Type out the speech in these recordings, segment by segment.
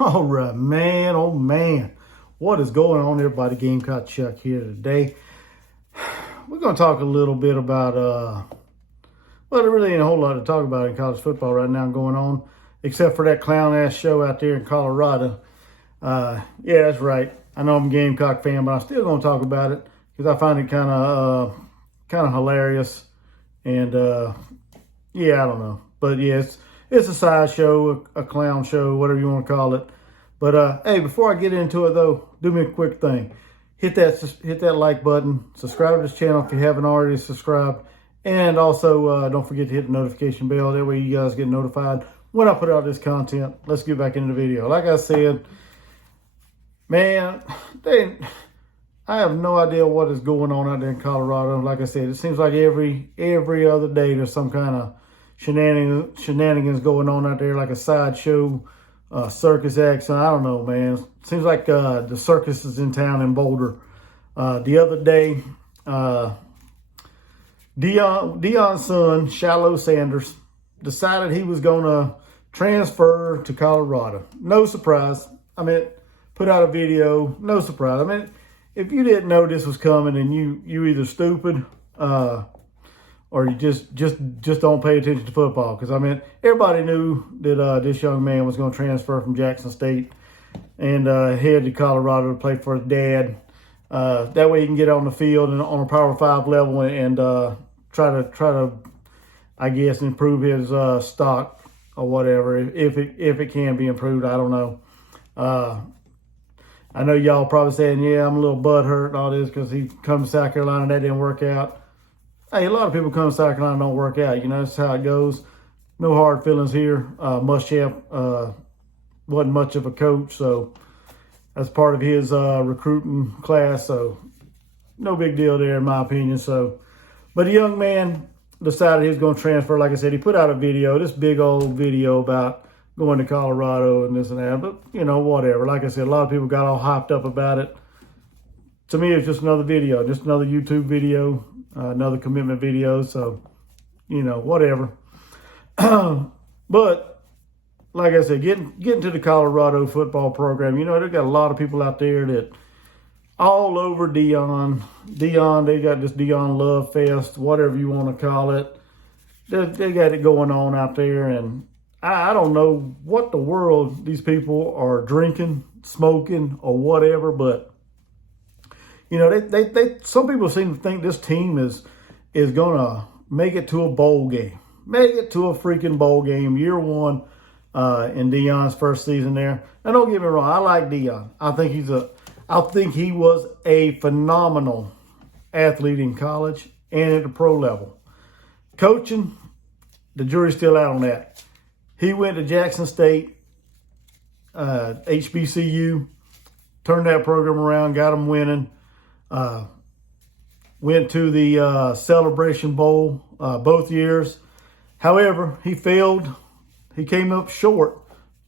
All right, man, oh man. What is going on, everybody? Gamecock Chuck here today. We're going to talk a little bit about, well, there really ain't a whole lot to talk about in college football right now going on, except for that clown-ass show out there in Colorado. Yeah, that's right. I know I'm a Gamecock fan, but I'm still going to talk about it because I find it kind of hilarious. And, yeah, I don't know. But, yeah, it's a sideshow, a clown show, whatever you want to call it. But, hey, before I get into it, though, do me a quick thing. Hit that like button. Subscribe to this channel if you haven't already subscribed. And also, don't forget to hit the notification bell. That way you guys get notified when I put out this content. Let's get back into the video. Like I said, man, I have no idea what is going on out there in Colorado. Like I said, it seems like every other day there's some kind of shenanigans going on out there, like a sideshow, circus action. I don't know, man. Seems like the circus is in town in Boulder. The other day, Deion's son, Shiloh Sanders, decided he was going to transfer to Colorado. No surprise. I mean, put out a video. No surprise. I mean, if you didn't know this was coming, and you either stupid or you just don't pay attention to football. Because, I mean, everybody knew that this young man was going to transfer from Jackson State and head to Colorado to play for his dad. That way he can get on the field and on a Power 5 level and try to, I guess, improve his stock or whatever. If it can be improved, I don't know. I know y'all probably saying, yeah, I'm a little butthurt and all this because he come to South Carolina and that didn't work out. Hey, a lot of people come to South Carolina and don't work out. You know, that's how it goes. No hard feelings here. Muschamp wasn't much of a coach, so that's part of his recruiting class. So no big deal there, in my opinion. So, but the young man decided he was going to transfer. Like I said, he put out a video, this big old video about going to Colorado and this and that. But, you know, whatever. Like I said, a lot of people got all hyped up about it. To me, it's just another video, just another YouTube video, another commitment video. So, you know, whatever. But, like I said, getting to the Colorado football program, you know, they've got a lot of people out there that all over Deion, they got this Deion love fest, whatever you want to call it. They got it going on out there, and I don't know what the world these people are drinking, smoking, or whatever, but, you know, they some people seem to think this team is going to make it to a bowl game. Make it to a freaking bowl game, year one in Deion's first season there. Now, don't get me wrong, I like Deion. I think he was a phenomenal athlete in college and at the pro level. Coaching, the jury's still out on that. He went to Jackson State, HBCU, turned that program around, got them winning. Went to the Celebration Bowl both years. However, he failed. He came up short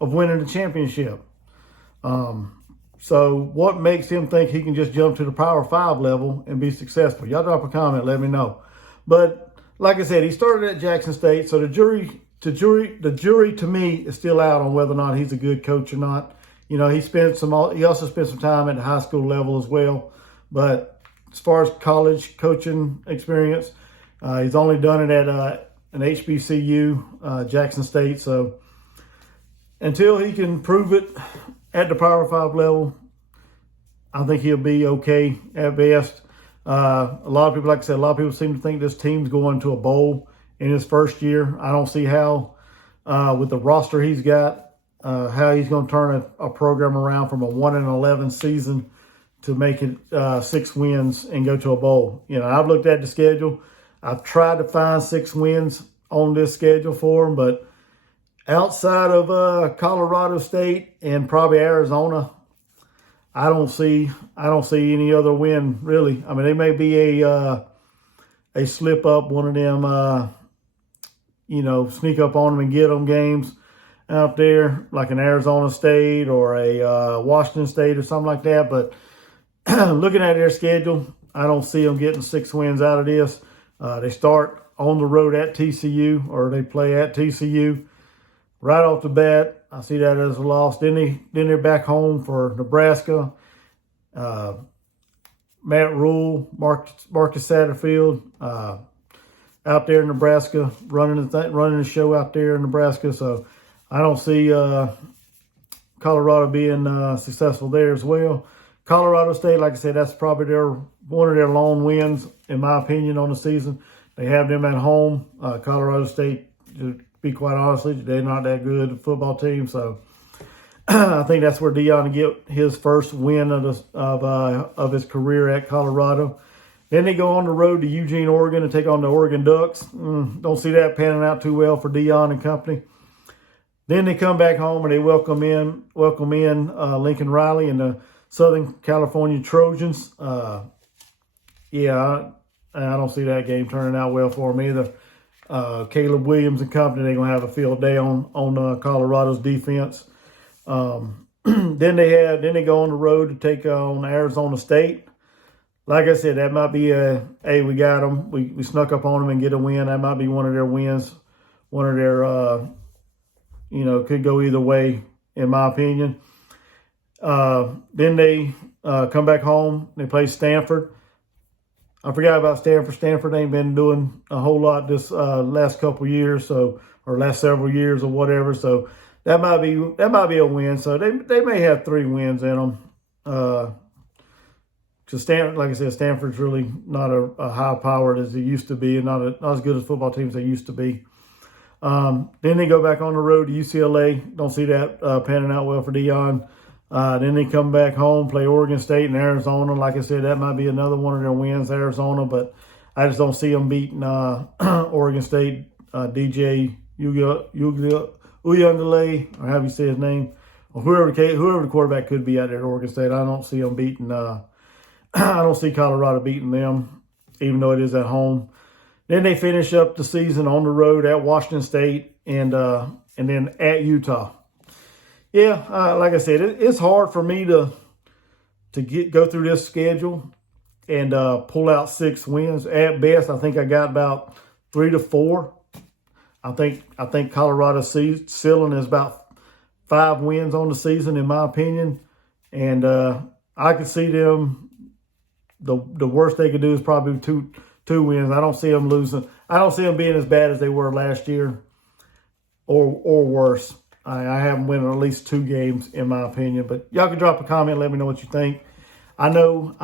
of winning the championship. So what makes him think he can just jump to the Power 5 level and be successful? Y'all drop a comment, let me know. But like I said, he started at Jackson State, so the jury to me is still out on whether or not he's a good coach or not. You know, he also spent some time at the high school level as well. But as far as college coaching experience, he's only done it at an HBCU, Jackson State. So until he can prove it at the Power 5 level, I think he'll be okay at best. A lot of people, like I said, a lot of people seem to think this team's going to a bowl in his first year. I don't see how, with the roster he's got, how he's going to turn a program around from a 1-11 season to make it 6 wins and go to a bowl. You know, I've looked at the schedule. I've tried to find 6 wins on this schedule for him, but outside of Colorado State and probably Arizona, I don't see any other win really. I mean, they may be a slip up, one of them, you know, sneak up on them and get them games out there, like an Arizona State or a Washington State or something like that. But looking at their schedule, I don't see them getting 6 wins out of this. They start on the road at TCU, or they play at TCU. Right off the bat, I see that as a loss. Then they're back home for Nebraska. Matt Rule, Marcus Satterfield, out there in Nebraska, running the show out there in Nebraska. So I don't see Colorado being successful there as well. Colorado State, like I said, that's probably one of their lone wins, in my opinion, on the season. They have them at home. Colorado State, to be quite honest, they're not that good football team. So I think that's where Deion will get his first win of his career at Colorado. Then they go on the road to Eugene, Oregon, and take on the Oregon Ducks. Don't see that panning out too well for Deion and company. Then they come back home and they welcome in Lincoln Riley and the Southern California Trojans. I don't see that game turning out well for them either. Caleb Williams and company, they're gonna have a field day on Colorado's defense. Then they go on the road to take on Arizona State. Like I said, that might be hey, we got them. We snuck up on them and get a win. That might be one of their wins. One of their, could go either way, in my opinion. Then they come back home. They play Stanford. I forgot about Stanford. Stanford ain't been doing a whole lot this last couple years, or last several years or whatever. So that might be a win. So they may have 3 wins in them. Because Stanford, like I said, Stanford's really not a high powered as it used to be, and not as good as football teams they used to be. Then they go back on the road to UCLA. Don't see that panning out well for Deion. Then they come back home, play Oregon State and Arizona. Like I said, that might be another one of their wins, Arizona, but I just don't see them beating Oregon State, DJ Uyunglele, or however you say his name, or whoever the quarterback could be out there at Oregon State. I don't see them beating. I don't see Colorado beating them, even though it is at home. Then they finish up the season on the road at Washington State and then at Utah. Yeah, like I said, it's hard for me to go through this schedule and pull out 6 wins. At best, I think I got about 3 to 4. I think Colorado's ceiling is about 5 wins on the season, in my opinion, and I could see them. The worst they could do is probably two wins. I don't see them losing. I don't see them being as bad as they were last year, or worse. I have them winning at least 2 games, in my opinion. But y'all can drop a comment, let me know what you think. I know.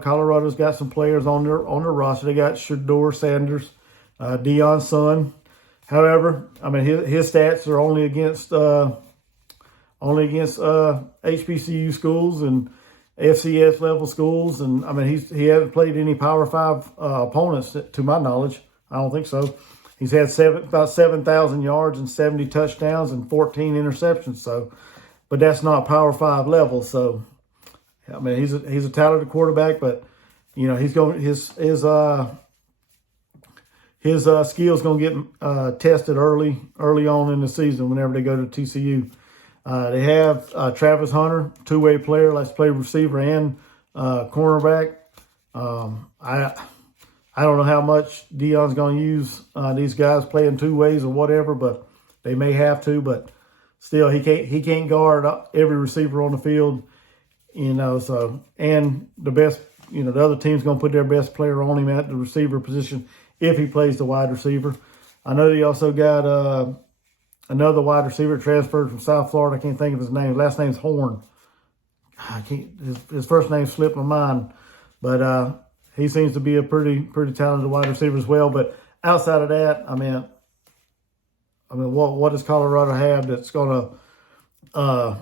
Colorado's got some players on their roster. They got Shedeur Sanders, Deion's son. However, I mean his stats are only against HBCU schools and FCS level schools, and I mean he hasn't played any Power 5 opponents to my knowledge. I don't think so. He's had about 7,000 yards and 70 touchdowns and 14 interceptions. So, but that's not Power 5 level. So, I mean he's a talented quarterback, but he's going his skills going to get tested early on in the season whenever they go to TCU. They have Travis Hunter, 2-way player, likes to play receiver and cornerback. I don't know how much Deion's going to use these guys playing 2 ways or whatever, but they may have to. But still, he can't guard every receiver on the field, So, and the best, the other team's going to put their best player on him at the receiver position if he plays the wide receiver. I know they also got another wide receiver transferred from South Florida. I can't think of his name. His last name's Horn. I can't. His first name slipped my mind, but he seems to be a pretty talented wide receiver as well. But outside of that, I mean, what does Colorado have that's going to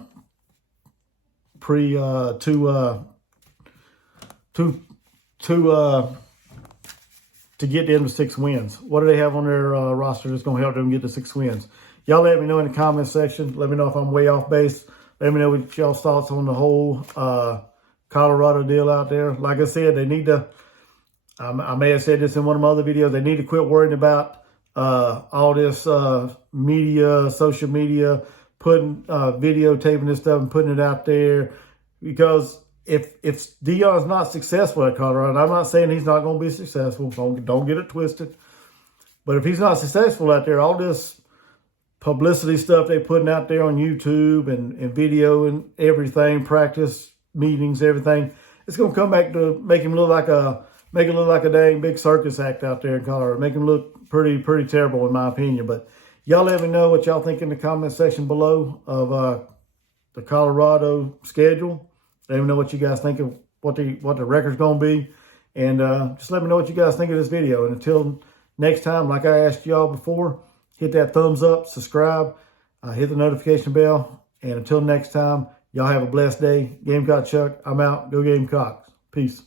get them to 6 wins? What do they have on their roster that's going to help them get to 6 wins? Y'all let me know in the comment section. Let me know if I'm way off base. Let me know what y'all's thoughts on the whole Colorado deal out there. Like I said, they need to, I may have said this in one of my other videos, they need to quit worrying about all this media, social media, putting videotaping this stuff and putting it out there. Because if Deion's not successful at Colorado, and I'm not saying he's not going to be successful, don't get it twisted. But if he's not successful out there, all this publicity stuff they're putting out there on YouTube and video and everything, practice meetings, everything. It's going to come back to make it look like a dang big circus act out there in Colorado. Make him look pretty terrible in my opinion. But y'all let me know what y'all think in the comment section below of the Colorado schedule. Let me know what you guys think of what the record's going to be. And just let me know what you guys think of this video. And until next time, like I asked y'all before, hit that thumbs up, subscribe, hit the notification bell. And until next time, y'all have a blessed day. Gamecock Chuck, I'm out. Go Gamecocks. Peace.